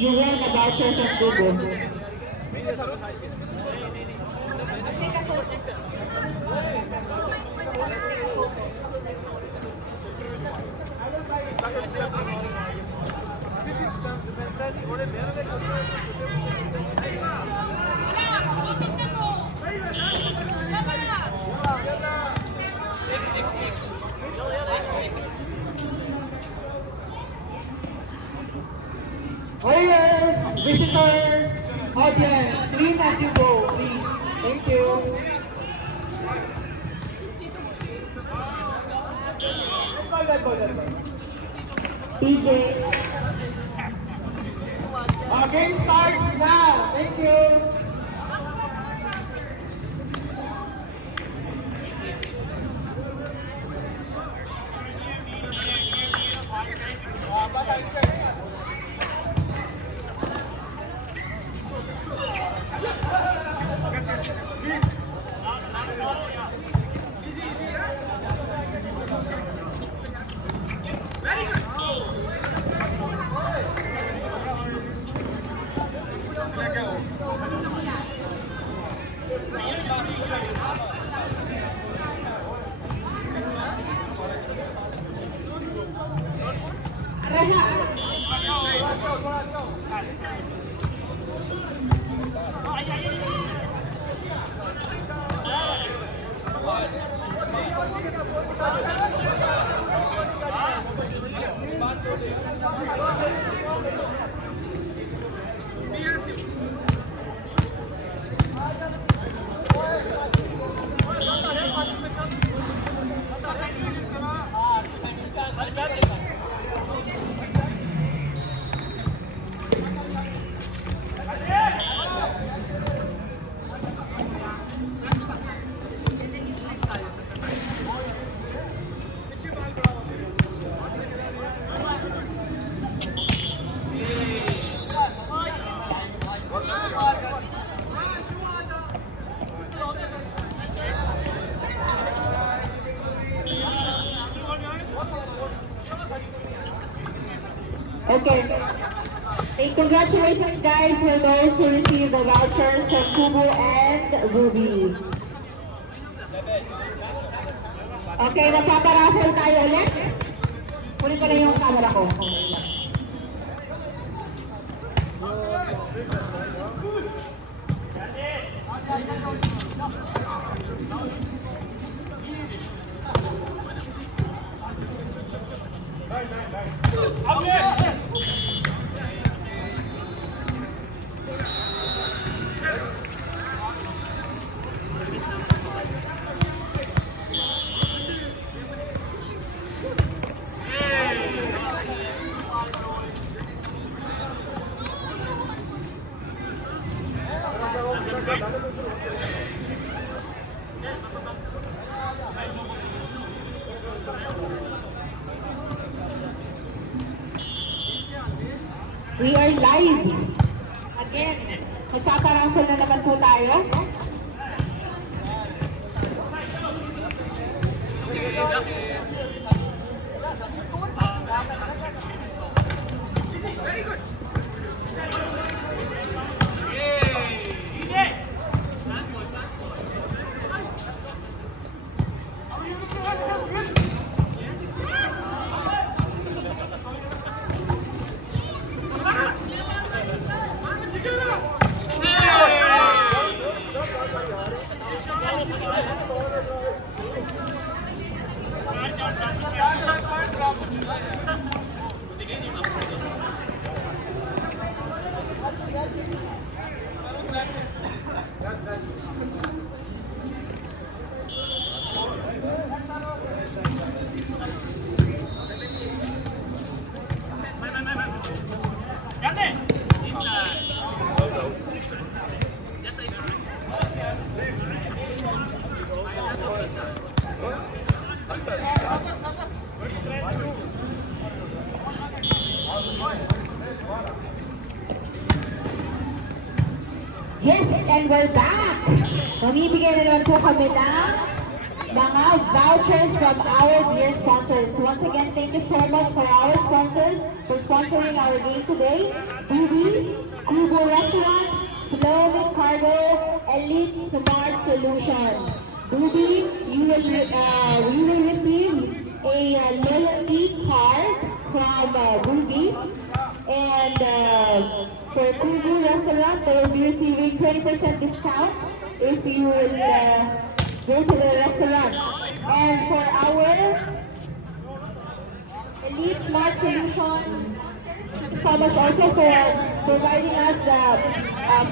you win a voucher from Google. Players, visitors, audience, clean as you go, please. Thank you. PJ. Game starts now. Thank you. Okay. Hey, congratulations guys for those who received the vouchers from Kubo and Ruby. Okay, magpaparaffle tayo ulit. Kunin ko na yung camera ko. We are live. Again, magpaparaffle na naman po tayo. Yes, and we're back! Mamibigay na naman po kami ng mga vouchers from our dear sponsors. Once again, thank you so much for our sponsors for sponsoring our game today. Ruby, Solution. Ruby, you will receive a loyalty card from Ruby. And for Kubu Restaurant, they will be receiving 20% discount if you will go to the restaurant. And for our Elite Smart Solution, so much also for providing us the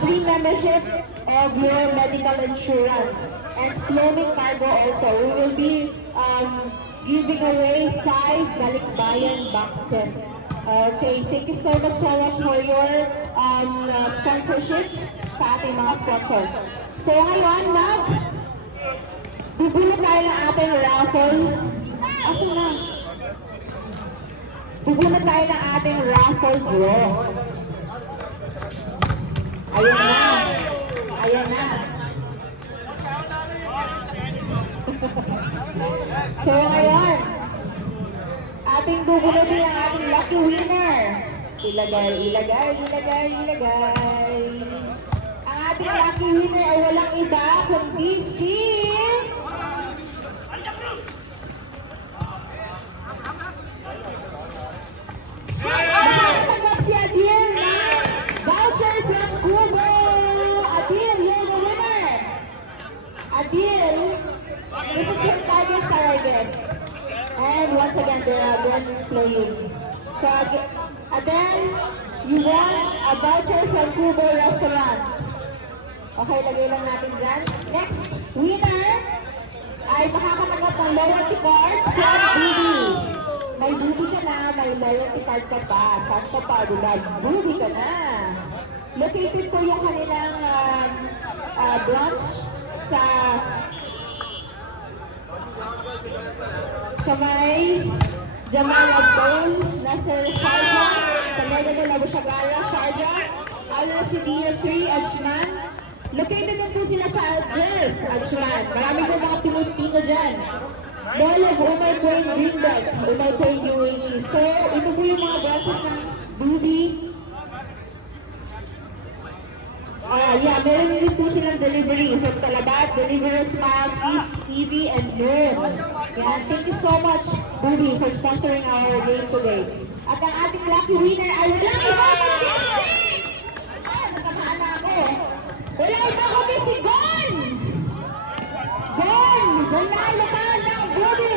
free membership of your medical insurance and Floaming Cargo also. We will be giving away 5 Balikbayan boxes. Okay, thank you so much for your sponsorship sa ating mga sponsor. So ngayon, bubulot tayo ng ating raffle. Asan na? Bubulot tayo ng ating raffle draw. Ayan na. Ayan na. So ngayon, ating bubunutin ang ating lucky winner. Ilagay. Ang ating lucky winner ay walang iba kundi si... Nakatanggap si Adil na voucher from Kubo. Adil, you're the winner. Adil, this is from Tiger Star, I guess. And once again, they're again playing. So, Adel, you won a voucher from Kubo Restaurant. Okay, lagay lang natin dyan. Next winner ay makakatanggap ng loyalty card from Bubi. May Bubi ka na, may loyalty card ka pa. Saan ka pa? Bubi ka na. Located po yung kanilang branch sa may Jamal Abdul, Nasser Sharjah, sa Medina Abu Shagara, Sharjah, Al-Rashidiyya 3, Ajman. Located din po sila sa Al-Jerf, Ajman. Marami po mga Pilipino dyan. Mall of Umay Point Greenbelt, Umay Point UAE. So, ito po yung mga branches ng Bubi. Yeah, meron din po silang delivery from Talabat, Deliverers Mass, Easy, and Noon. Yeah, thank you so much, Bubi, for sponsoring our game today. At ang ating lucky winner ay walang iba kundi si... Natamaan na ako. Walang iba kundi si Gon! Gon! Nanalo ka ng Bubi!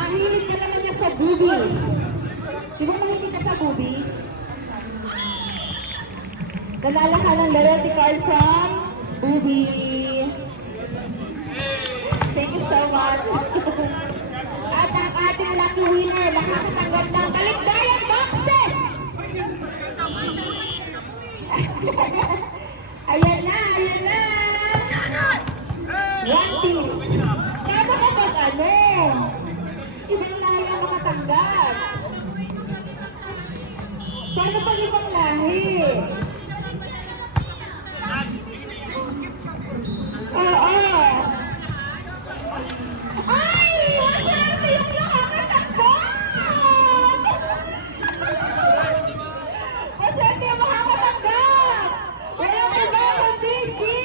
Ang hilig pa naman niya sa Bubi. Di ba mahilig ka sa Bubi? Nanalo ka ng loyalty card from Bubi. Thank you so much. At ang ating lucky winner, nakakatanggap ng Balikbayan boxes! Ayan na! One piece. Kaya kapag ibang lahi ang makatanggap. Paano pag ibang lahi? Oo. Ay! Maswerte yung nakakatanggap! Maswerte yung makakatanggap! Walang iba kundi si...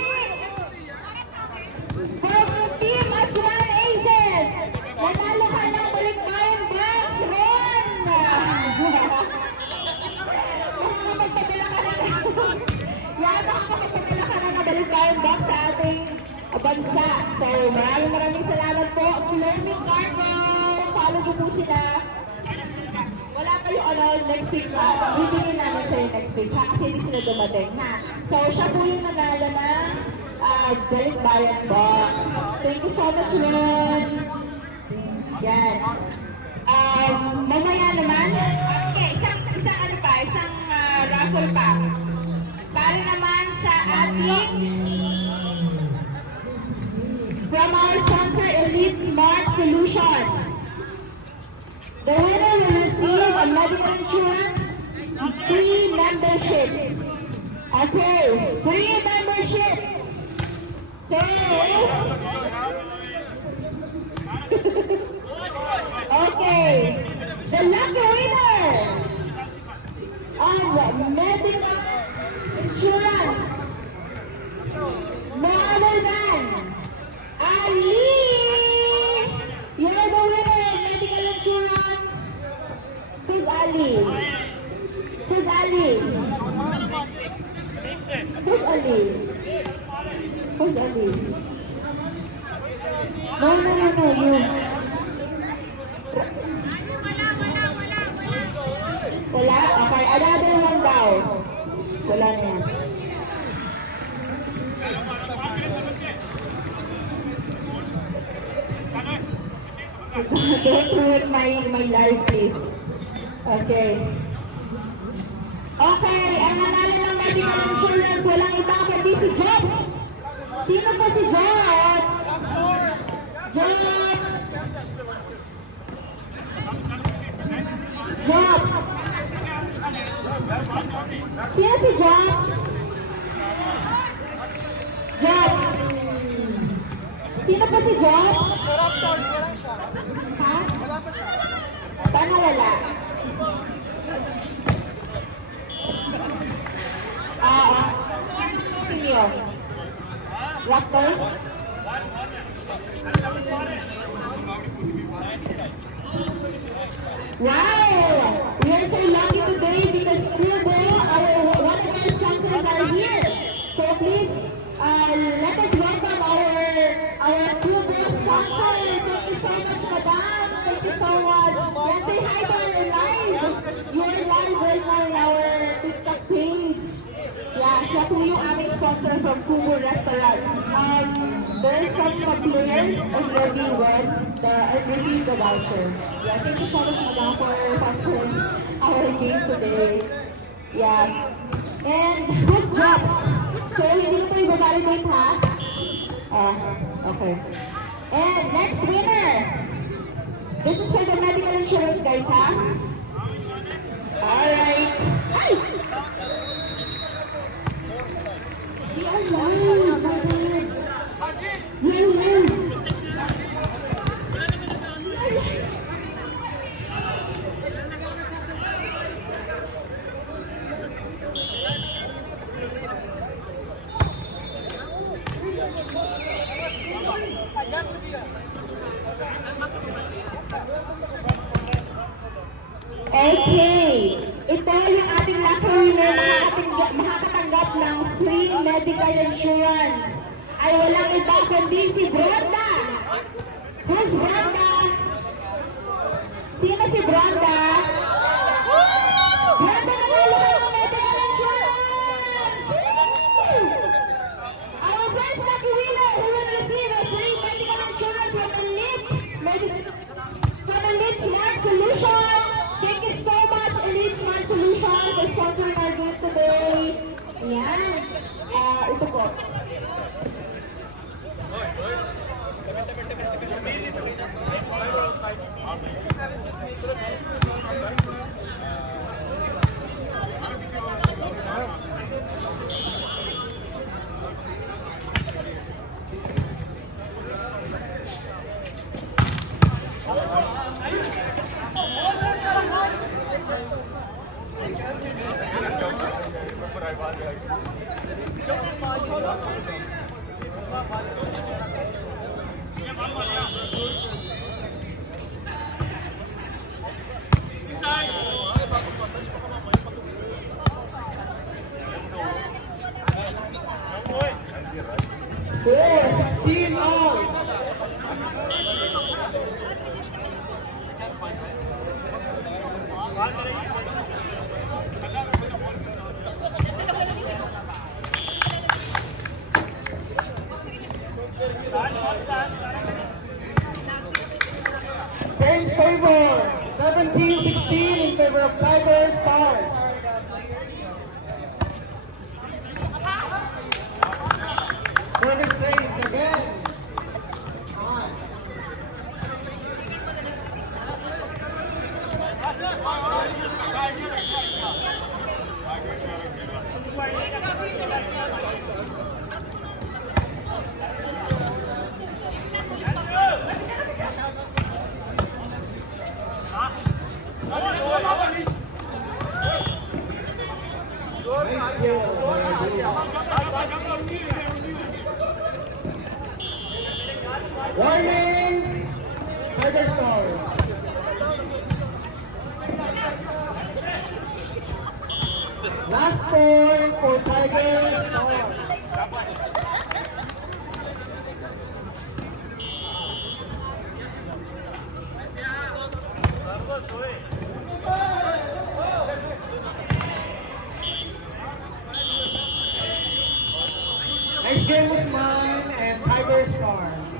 From Team Ajman Aces! Nanalo ka ng Balikbayan box, Ron! Makakapagpadala ka na makakapagpadala ka ng Balikbayan box sa ating bansa. So, maraming salamat po. Floaming Cargo, follow niyo po sila. Wala kayo next week na. Bibigyan namin sa'yo next week ha, kasi hindi sila dumating ha. So, siya po yung nanalo ng Balikbayan box. Thank you so much, Ron. Yan. Mamaya naman, okay, isang raffle pa. Para naman sa ating from our sponsor, Elite Smart Solution. The winner will receive a medical insurance free membership. Okay, free membership. So, okay, the lucky winner of medical insurance Ali? Who's Ali? Who's Ali? Who's Ali? No, you. Wala? Okay, another one daw. Wala na yan. Don't ruin my life, please. Okay. Okay, ang nanalo ng medical insurance, walang iba kundi si Jobs. Sino po si Jobs? Jobs! Jobs! Sino si Jobs? Jobs! Sino po si Jobs? Ha? Paano wala? Sino? Raptors? Wow! We are so lucky today because Kubo, one of our sponsors are here. So please, let us welcome our Kubo sponsor. Thank you so much, madam. Thank you so much. Yeah, say hi to our live. You are live right now in our TikTok page. Yeah, siya po yung aming sponsor from Kubo Restaurant. There are some players already won and received the voucher. Yeah, thank you so much, madam, for sponsoring our game today. Yeah. And who's Jobs? So, hindi na tayo babalidate, ha? Okay. And next winner. This is for the medical insurance, guys, ha? Alright. Ay! We are live, my friend. We are live. Okay. Ito yung ating lucky winner makakatanggap ng free medical insurance. Ay walang iba kundi si Brenda. Who's Brenda? Sino si Brenda? Brenda, nanalo ka ng medical insurance! Woo! Our first lucky winner who will receive a free medical insurance from Elite Smart Solution. Thank you so much, Elite Smart Solution, for sponsoring our game today. Ayan. Ito po. Score 16 all. Change favor 17-16 in favor of Tiger Stars. Service saves again. Warning! Tiger Stars. Ice Game Usman and Tiger Stars.